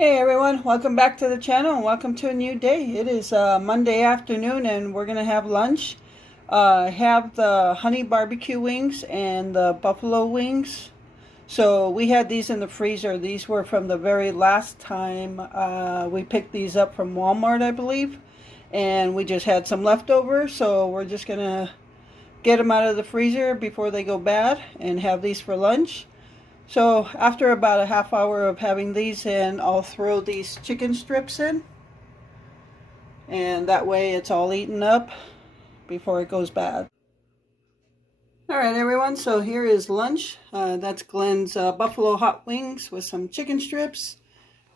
Hey everyone, welcome back to the channel and welcome to a new day. It is Monday afternoon and we're going to have lunch. I have the honey barbecue wings and the buffalo wings. So we had these in the freezer. These were from the very last time we picked these up from Walmart, I believe. And we just had some leftover, so we're just going to get them out of the freezer before they go bad and have these for lunch. So after about a half hour of having these in, I'll throw these chicken strips in. And that way it's all eaten up before it goes bad. Alright everyone, so here is lunch. That's Glenn's buffalo hot wings with some chicken strips.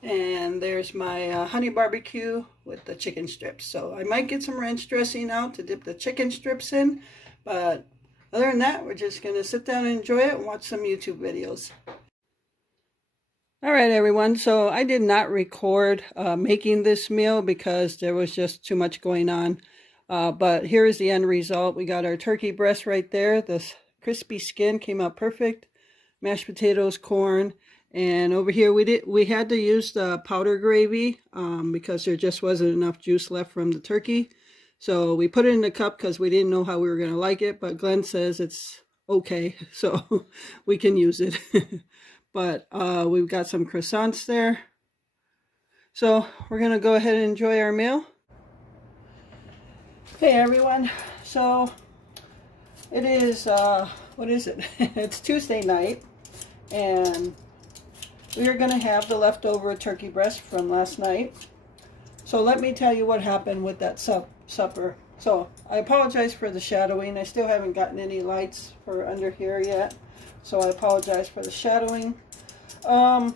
And there's my honey barbecue with the chicken strips. So I might get some ranch dressing out to dip the chicken strips in. But other than that, we're just going to sit down and enjoy it and watch some YouTube videos. All right, everyone. So I did not record making this meal because there was just too much going on. But here is the end result. We got our turkey breast right there. The crispy skin came out perfect. Mashed potatoes, corn, and over here we had to use the powder gravy because there just wasn't enough juice left from the turkey. So we put it in the cup because we didn't know how we were going to like it. But Glenn says it's okay, so we can use it. But we've got some croissants there. So we're going to go ahead and enjoy our meal. Hey everyone. So it is, what is it? It's Tuesday night. And we are going to have the leftover turkey breast from last night. So let me tell you what happened with that supper. So I apologize for the shadowing. I still haven't gotten any lights for under here yet. So I apologize for the shadowing. And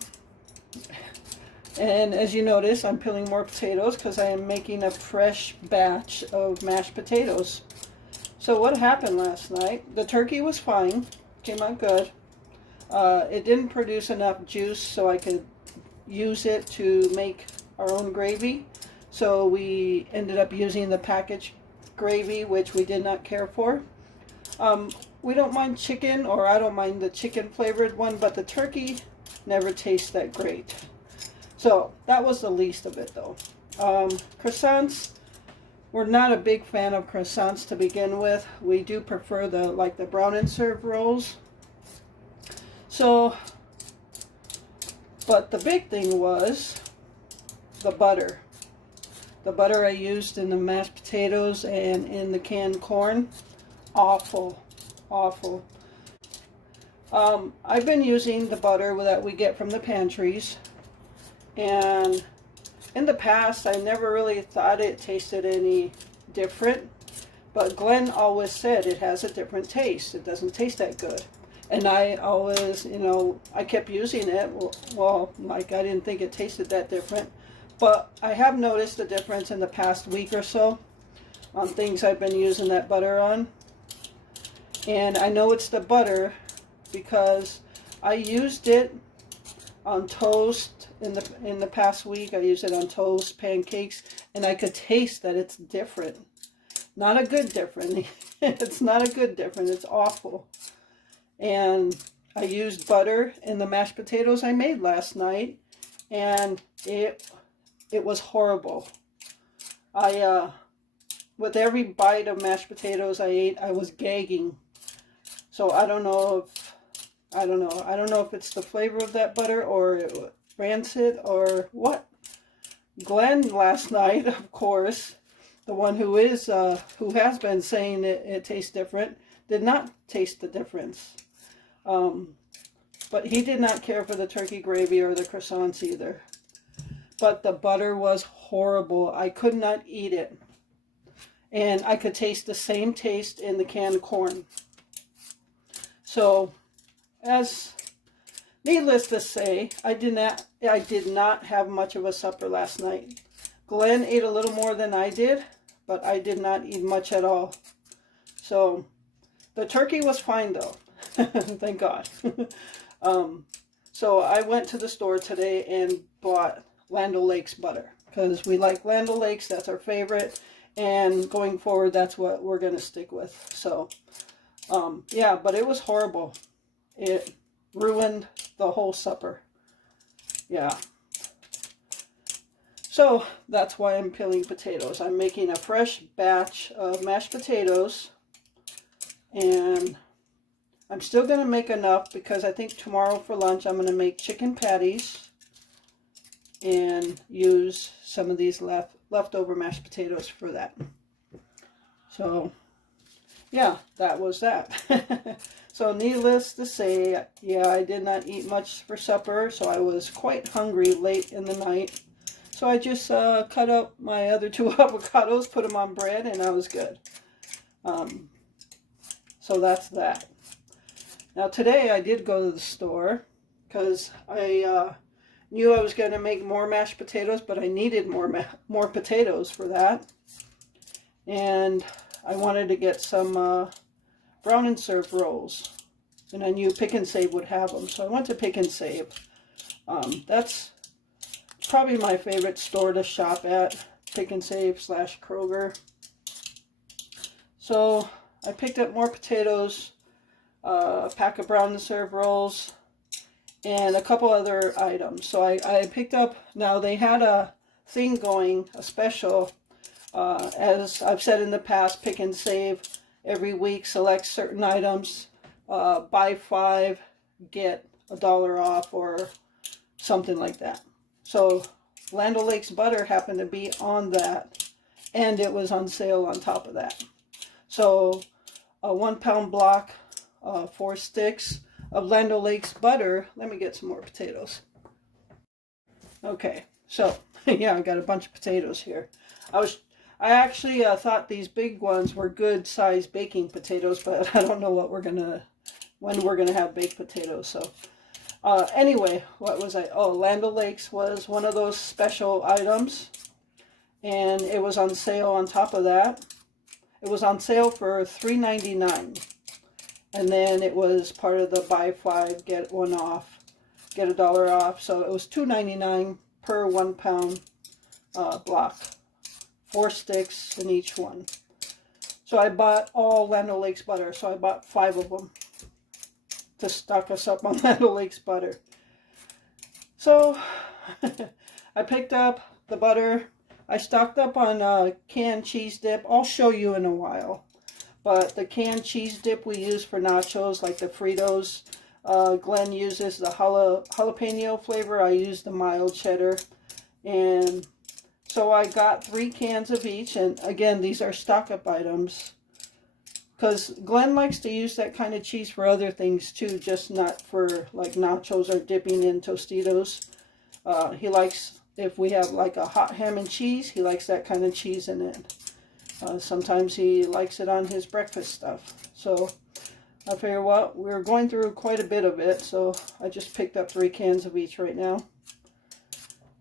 as you notice, I'm peeling more potatoes because I am making a fresh batch of mashed potatoes. So what happened last night? The turkey was fine, came out good. It didn't produce enough juice so I could use it to make our own gravy. So we ended up using the packaged gravy, which we did not care for. We don't mind chicken, or I don't mind the chicken flavored one, but the turkey never tastes that great. So that was the least of it though. Croissants, we're not a big fan of croissants to begin with. We do prefer the brown and serve rolls. So, but the big thing was the butter. The butter I used in the mashed potatoes and in the canned corn, awful. I've been using the butter that we get from the pantries, and in the past I never really thought it tasted any different, but Glenn always said it has a different taste. It doesn't taste that good. And I always, I kept using it. Well, like I didn't think it tasted that different. But I have noticed a difference in the past week or so on things I've been using that butter on. And I know it's the butter because I used it on toast in the past week. I used it on toast, pancakes, and I could taste that it's different. Not a good different. It's not a good different. It's awful. And I used butter in the mashed potatoes I made last night, and it was horrible. With every bite of mashed potatoes I ate, I was gagging. So I don't know if it's the flavor of that butter or it rancid or what. Glenn last night, of course, the one who has been saying it tastes different, did not taste the difference. But he did not care for the turkey gravy or the croissants either. But the butter was horrible. I could not eat it. And I could taste the same taste in the canned corn. So, needless to say, I did not have much of a supper last night. Glenn ate a little more than I did, but I did not eat much at all. So, the turkey was fine though. Thank God. So I went to the store today and bought Land O'Lakes butter because we like Land O'Lakes. That's our favorite, and going forward, that's what we're gonna stick with. So, yeah, but it was horrible. It ruined the whole supper. Yeah. So that's why I'm peeling potatoes. I'm making a fresh batch of mashed potatoes, and I'm still going to make enough because I think tomorrow for lunch I'm going to make chicken patties and use some of these leftover mashed potatoes for that. So yeah, that was that. So needless to say, yeah, I did not eat much for supper, so I was quite hungry late in the night. So I just cut up my other 2 avocados, put them on bread, and I was good. So that's that. Now today I did go to the store because I knew I was going to make more mashed potatoes, but I needed more potatoes for that. And I wanted to get some brown and serve rolls, and I knew Pick and Save would have them, so I went to Pick and Save. That's probably my favorite store to shop at, Pick and Save / Kroger. So I picked up more potatoes, a pack of brown and serve rolls, and a couple other items. So I picked up, now they had a thing going, a special, as I've said in the past, Pick and Save every week selects certain items, buy 5, get $1 off or something like that. So Land O'Lakes butter happened to be on that, and it was on sale on top of that. So a 1 pound block, 4 sticks of Land O'Lakes butter. Let me get some more potatoes. Okay, so yeah, I got a bunch of potatoes here. I actually thought these big ones were good sized baking potatoes, but I don't know when we're gonna have baked potatoes. So anyway, what was I? Oh, Land O'Lakes was one of those special items, and it was on sale on top of that. It was on sale for $3.99, and then it was part of the buy 5 get 1 off, get $1 off. So it was $2.99 per 1 pound block. 4 sticks in each one. So I bought all Land O'Lakes butter. So I bought 5 of them to stock us up on Land O'Lakes butter. So I picked up the butter. I stocked up on canned cheese dip. I'll show you in a while. But the canned cheese dip we use for nachos, like the Fritos, Glenn uses the jalapeno flavor. I use the mild cheddar. And so I got 3 cans of each, and again, these are stock-up items, because Glenn likes to use that kind of cheese for other things too, just not for like nachos or dipping in Tostitos. He likes, if we have like a hot ham and cheese, he likes that kind of cheese in it. Sometimes he likes it on his breakfast stuff. So I figure, well, we're going through quite a bit of it, so I just picked up 3 cans of each right now.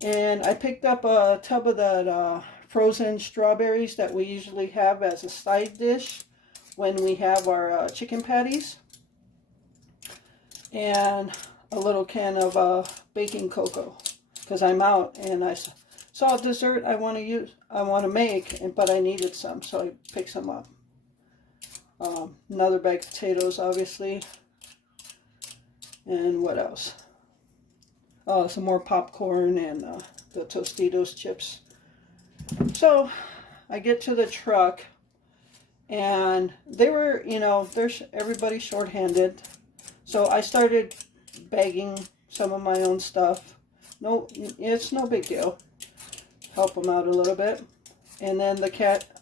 And I picked up a tub of that frozen strawberries that we usually have as a side dish when we have our chicken patties. And a little can of baking cocoa, because I'm out and I saw a dessert I want to make, but I needed some, so I picked some up. Another bag of potatoes, obviously. And what else? Some more popcorn and the Tostitos chips. So I get to the truck, and they were, there's everybody shorthanded. So I started bagging some of my own stuff. No, it's no big deal. Help them out a little bit. And then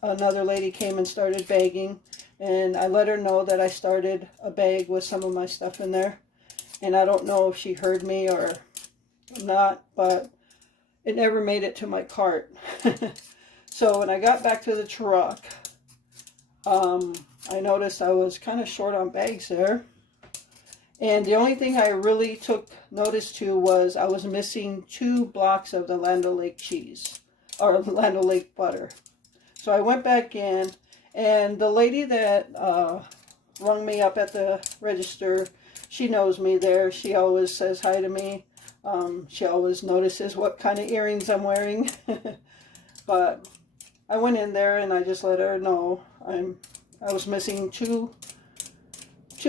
another lady came and started bagging, and I let her know that I started a bag with some of my stuff in there. And I don't know if she heard me or not, but it never made it to my cart. So when I got back to the truck, I noticed I was kind of short on bags there. And the only thing I really took notice to was I was missing 2 blocks of the Land O'Lakes cheese, or Land O'Lakes butter. So I went back in, and the lady that rung me up at the register, she knows me there. She always says hi to me. She always notices what kind of earrings I'm wearing. But I went in there and I just let her know I was missing two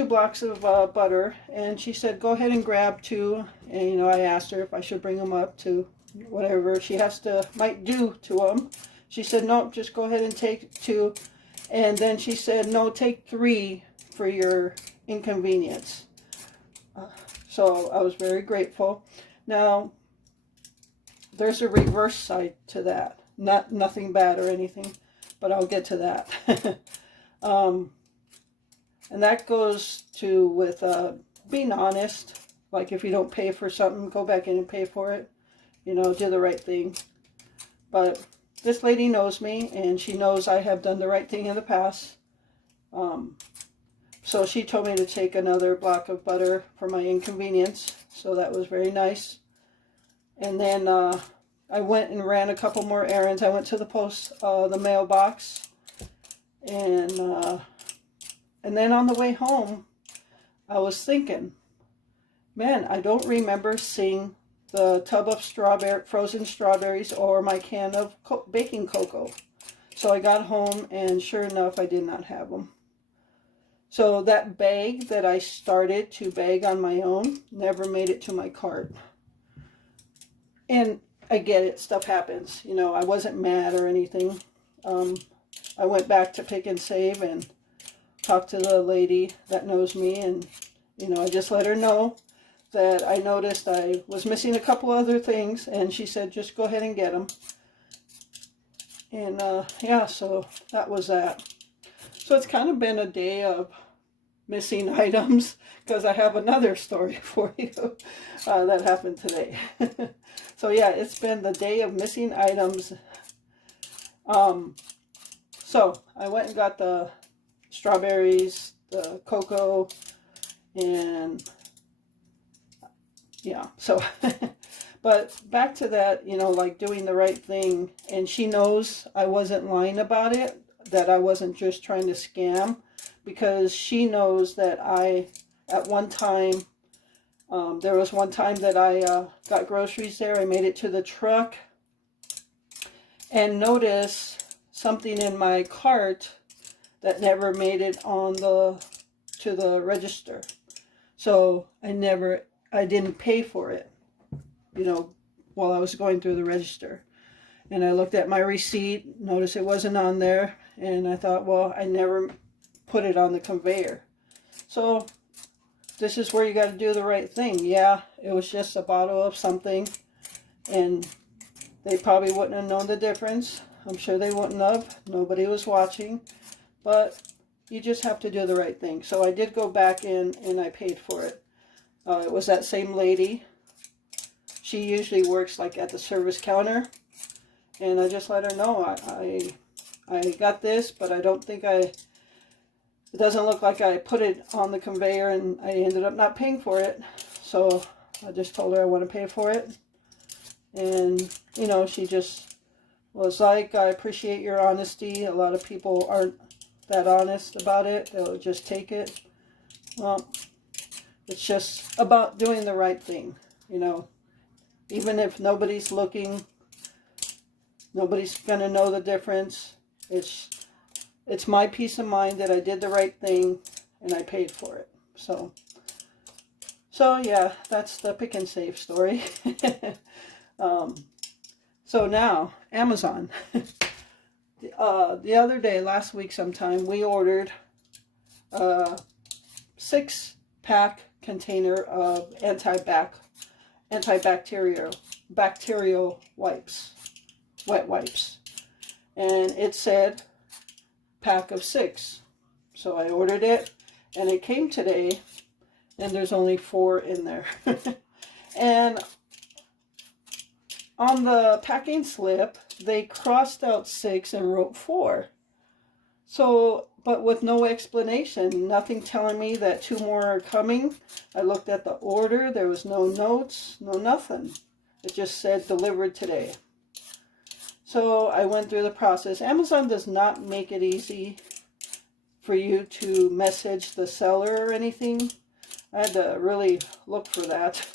blocks of butter, and she said go ahead and grab 2. And I asked her if I should bring them up to whatever she might do to them. She said, no, just go ahead and take 2. And then she said, no, take 3 for your inconvenience. So I was very grateful. Now, there's a reverse side to that. Nothing bad or anything, but I'll get to that. And that goes to with being honest. Like if you don't pay for something, go back in and pay for it. You know, do the right thing. But this lady knows me, and she knows I have done the right thing in the past. So she told me to take another block of butter for my inconvenience. So that was very nice. And then I went and ran a couple more errands. I went to the mailbox. And then on the way home, I was thinking, man, I don't remember seeing the tub of frozen strawberries or my can of baking cocoa. So I got home, and sure enough, I did not have them. So that bag that I started to bag on my own never made it to my cart. And I get it, stuff happens. You know, I wasn't mad or anything. I went back to Pick and Save and talked to the lady that knows me, and, you know, I just let her know that I noticed I was missing a couple other things, and she said, just go ahead and get them. And, yeah, so that was that. So it's kind of been a day of missing items, because I have another story for you that happened today. So yeah, it's been the day of missing items. So I went and got the strawberries, the cocoa, and yeah, so but back to that, you know, like doing the right thing. And she knows I wasn't lying about it, that I wasn't just trying to scam, because she knows that at one time, there was one time that I got groceries there. I made it to the truck and noticed something in my cart that never made it to the register. So I didn't pay for it, you know, while I was going through the register. And I looked at my receipt, noticed it wasn't on there, and I thought, well, I never put it on the conveyor. So this is where you got to do the right thing. Yeah, it was just a bottle of something, and they probably wouldn't have known the difference. I'm sure they wouldn't have. Nobody was watching. But you just have to do the right thing. So I did go back in, and I paid for it. It was that same lady. She usually works like at the service counter. And I just let her know, I got this, but I don't think it doesn't look like I put it on the conveyor, and I ended up not paying for it. So I just told her I want to pay for it. And, you know, she just was like, I appreciate your honesty. A lot of people aren't that honest about it. They'll just take it. Well, it's just about doing the right thing, you know. Even if nobody's looking, nobody's going to know the difference. It's my peace of mind that I did the right thing and I paid for it. So yeah, that's the Pick and Save story. So now, Amazon. The other day, last week sometime, we ordered a 6-pack container of bacterial wipes, wet wipes. And it said pack of 6. So I ordered it, and it came today, and there's only 4 in there. And on the packing slip, they crossed out 6 and wrote 4. So, but with no explanation, nothing telling me that 2 more are coming. I looked at the order, there was no notes, no nothing. It just said delivered today. So I went through the process. Amazon does not make it easy for you to message the seller or anything. I had to really look for that.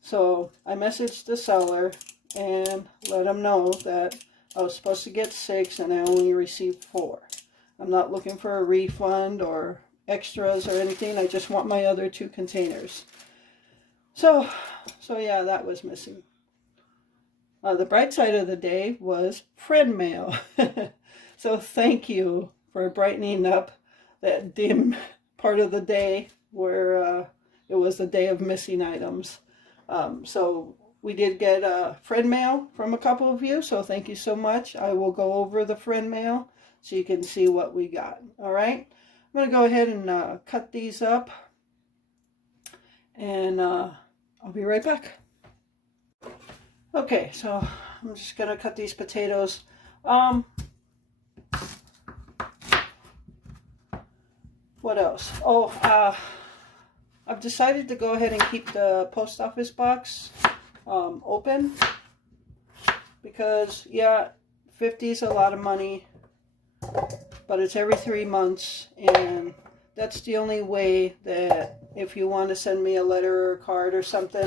So I messaged the seller and let him know that I was supposed to get 6 and I only received 4. I'm not looking for a refund or extras or anything. I just want my other 2 containers. So yeah, that was missing. The bright side of the day was friend mail. So thank you for brightening up that dim part of the day where it was the day of missing items. So we did get friend mail from a couple of you, so thank you so much. I will go over the friend mail so you can see what we got. All right, I'm going to go ahead and cut these up, and I'll be right back. Okay, so I'm just going to cut these potatoes. What else? Oh, I've decided to go ahead and keep the post office box open because, yeah, 50 is a lot of money, but it's every 3 months, and that's the only way that if you want to send me a letter or a card or something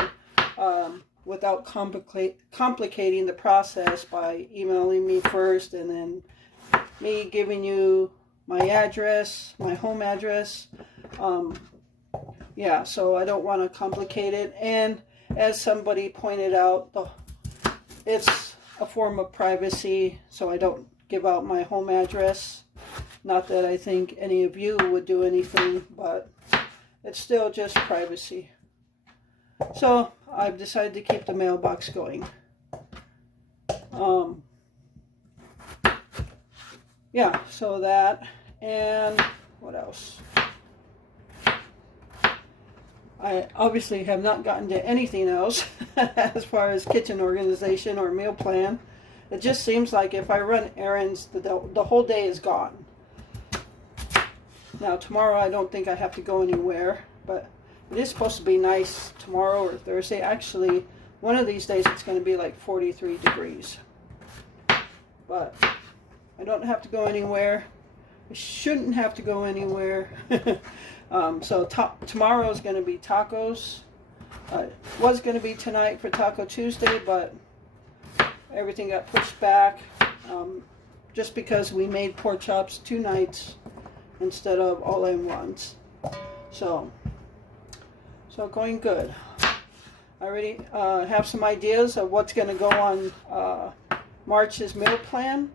without complicating the process by emailing me first and then me giving you my address, my home address. Yeah, so I don't want to complicate it. And as somebody pointed out, it's a form of privacy, so I don't give out my home address. Not that I think any of you would do anything, but it's still just privacy. So I've decided to keep the mailbox going. Yeah, so that, and what else? I obviously have not gotten to anything else as far as kitchen organization or meal plan. It just seems like if I run errands, the whole day is gone. Now tomorrow I don't think I have to go anywhere, but it is supposed to be nice tomorrow or Thursday. Actually, one of these days it's going to be like 43 degrees. But I don't have to go anywhere. I shouldn't have to go anywhere. So tomorrow is going to be tacos. It was going to be tonight for Taco Tuesday, but everything got pushed back just because we made pork chops 2 nights instead of all in once. So going good. I already have some ideas of what's going to go on March's meal plan.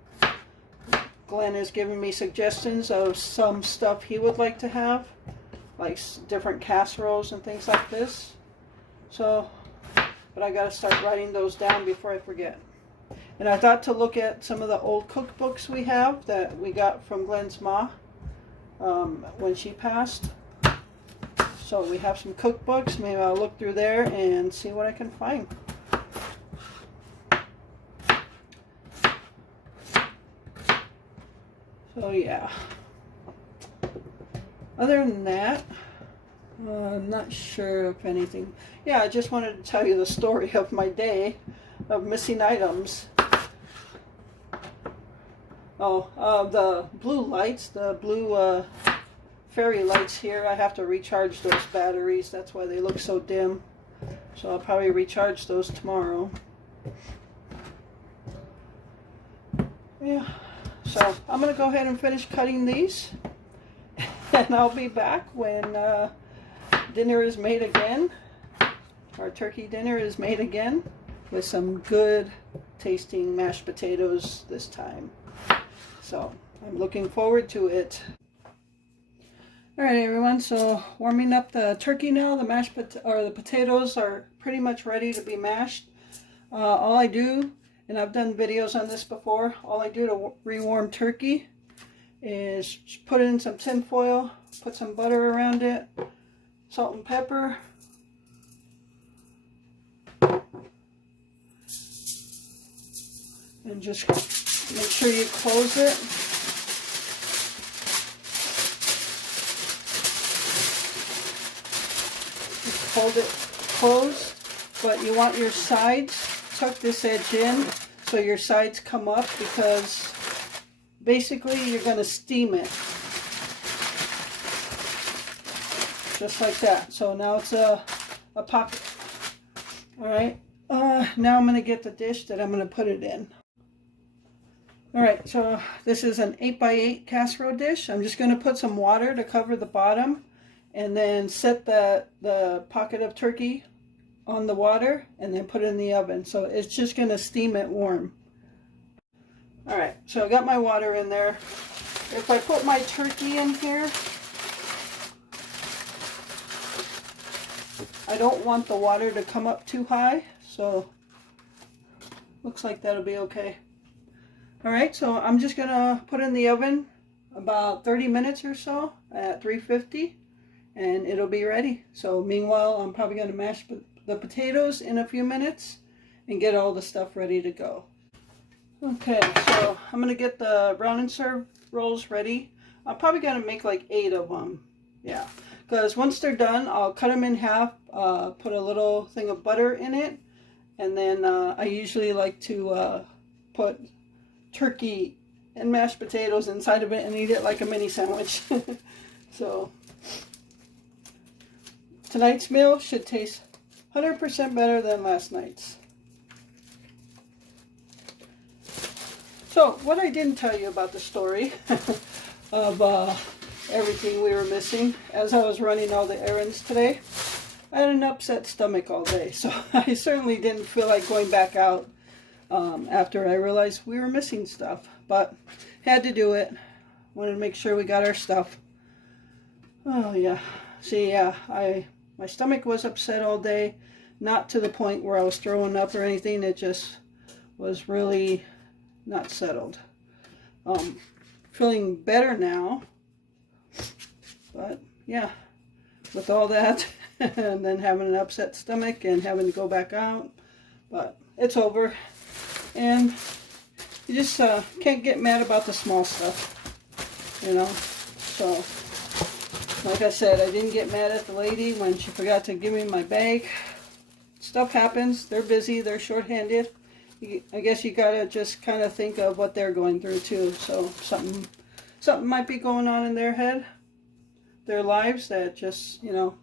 Glenn is giving me suggestions of some stuff he would like to have, like different casseroles and things like this. So, but I got to start writing those down before I forget. And I thought to look at some of the old cookbooks we have that we got from Glenn's ma when she passed. So we have some cookbooks. Maybe I'll look through there and see what I can find. So yeah. Other than that, I'm not sure if anything. Yeah, I just wanted to tell you the story of my day of missing items. Oh, the blue lights, the blue fairy lights here, I have to recharge those batteries. That's why they look so dim. So I'll probably recharge those tomorrow. Yeah. So I'm going to go ahead and finish cutting these, and I'll be back when dinner is made again. Our turkey dinner is made again with some good tasting mashed potatoes this time. So I'm looking forward to it. Alright everyone, so warming up the turkey now. The potatoes are pretty much ready to be mashed. All I do, and I've done videos on this before, all I do to rewarm turkey is put it in some tin foil, put some butter around it, salt and pepper, and just make sure you close it. Just hold it closed, but you want your sides, tuck this edge in so your sides come up, because basically you're going to steam it. Just like that. So now it's a pocket. Alright, now I'm going to get the dish that I'm going to put it in. Alright, so this is an 8x8 casserole dish. I'm just going to put some water to cover the bottom and then set the pocket of turkey on the water and then put it in the oven. So it's just going to steam it warm. Alright, so I got my water in there. If I put my turkey in here, I don't want the water to come up too high, so looks like that'll be okay. Alright, so I'm just going to put it in the oven about 30 minutes or so at 350, and it'll be ready. So meanwhile, I'm probably going to mash the potatoes in a few minutes and get all the stuff ready to go. Okay, so I'm going to get the brown and serve rolls ready. I'm probably going to make like 8 of them. Yeah, because once they're done, I'll cut them in half, put a little thing of butter in it, and then I usually like to put turkey and mashed potatoes inside of it and eat it like a mini sandwich. So tonight's meal should taste 100% better than last night's. So what I didn't tell you about the story of everything we were missing, as I was running all the errands today, I had an upset stomach all day, so I certainly didn't feel like going back out after I realized we were missing stuff, but had to do it. Wanted to make sure we got our stuff. Oh yeah, see, yeah, my stomach was upset all day, not to the point where I was throwing up or anything. It just was really not settled. Feeling better now, but yeah, with all that and then having an upset stomach and having to go back out, but it's over. And you just can't get mad about the small stuff, you know. So like I said, I didn't get mad at the lady when she forgot to give me my bag. Stuff happens. They're busy, they're short-handed. I guess you gotta just kind of think of what they're going through too. So something might be going on in their head, their lives, that just, you know,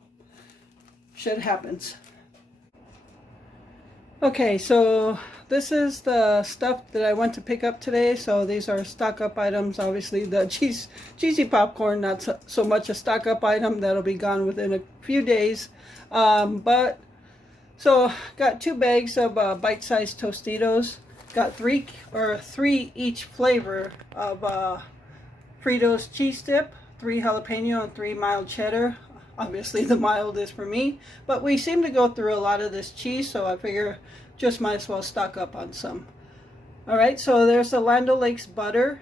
shit happens. Okay, so this is the stuff that I went to pick up today. So these are stock up items. Obviously the cheesy popcorn, not so much a stock up item. That'll be gone within a few days. But so got 2 bags of bite-sized Tostitos. Got three each flavor of Fritos cheese dip, 3 jalapeno and 3 mild cheddar. Obviously the mild is for me, but we seem to go through a lot of this cheese, so I figure just might as well stock up on some. Alright, so there's the Land O'Lakes butter.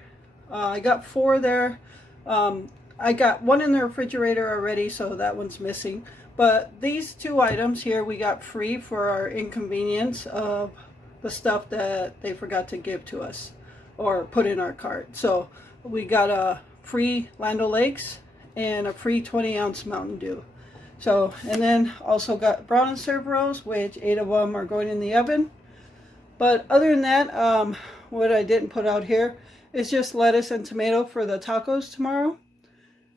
I got 4 there. I got 1 in the refrigerator already, so that one's missing. But these 2 items here we got free for our inconvenience of the stuff that they forgot to give to us or put in our cart. So we got a free Land O'Lakes and a free 20-ounce Mountain Dew. So, and then also got brown and serve rolls, which 8 of them are going in the oven. But other than that, what I didn't put out here is just lettuce and tomato for the tacos tomorrow.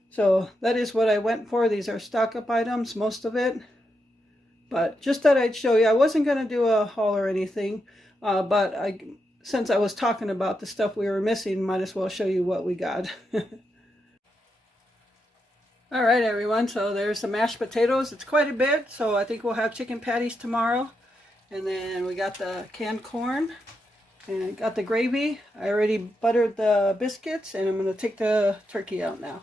So that is what I went for. These are stock up items, most of it. But just thought I'd show you. I wasn't going to do a haul or anything, but since I was talking about the stuff we were missing, might as well show you what we got. Alright everyone, so there's the mashed potatoes. It's quite a bit, so I think we'll have chicken patties tomorrow. And then we got the canned corn and got the gravy. I already buttered the biscuits, and I'm going to take the turkey out now.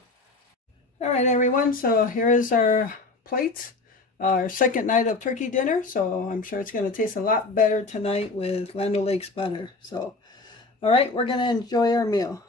Alright everyone, so here is our plates. Our second night of turkey dinner, so I'm sure it's going to taste a lot better tonight with Land O'Lakes butter. So, alright, we're going to enjoy our meal.